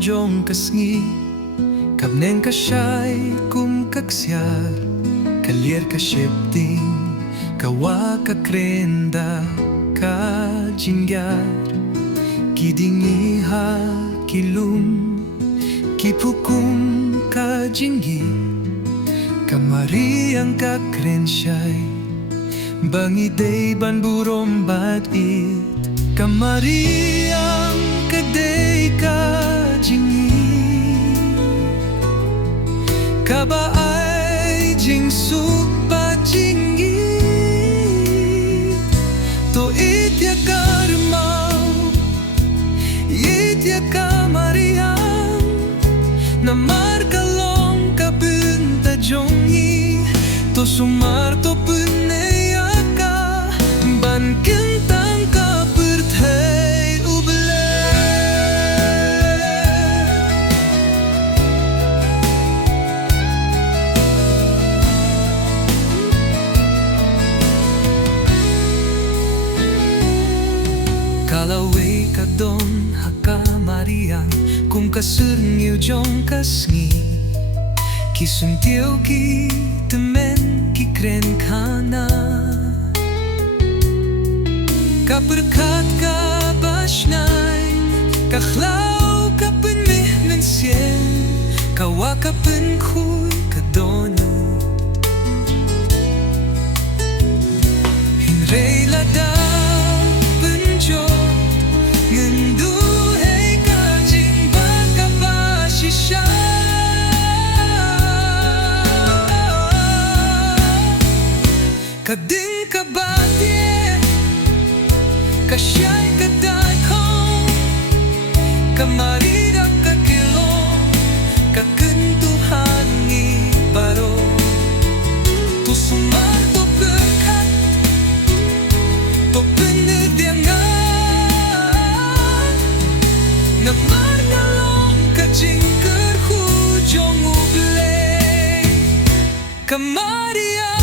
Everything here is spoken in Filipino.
jong kasngi Kabnen ka siya'y kumkaksyar Kalir ka shifting Kawa ka krenda ka jingyar Kidingiha kilum Kipukum ka jingi Mariang Ka Jingim Bangiday ban burom batit Mariang Ka Jingim Kabaay jing supa jingi To itya karmaw Itya ka Mariang Na markalong ka bunta jongi To sumarto punaya ka Ban kintang ka perthay uble Kalaway ka don haka Mariang Kung kasurngiw jong kasngi Kisuntiw ki temen ki kren kana Kaperkat ka basnay Kaklau ka penmehen sien Kawa ka penkuy ka donut Hinray lada penjot Ngenduhay ka jingba ka basisya Kading kabati Kasya'y kadakong Kamarira kakilong Kakentuhan ni baro Tusumar to berkat To penedyangan Namar nalong kajingker hujong ublay Kamaria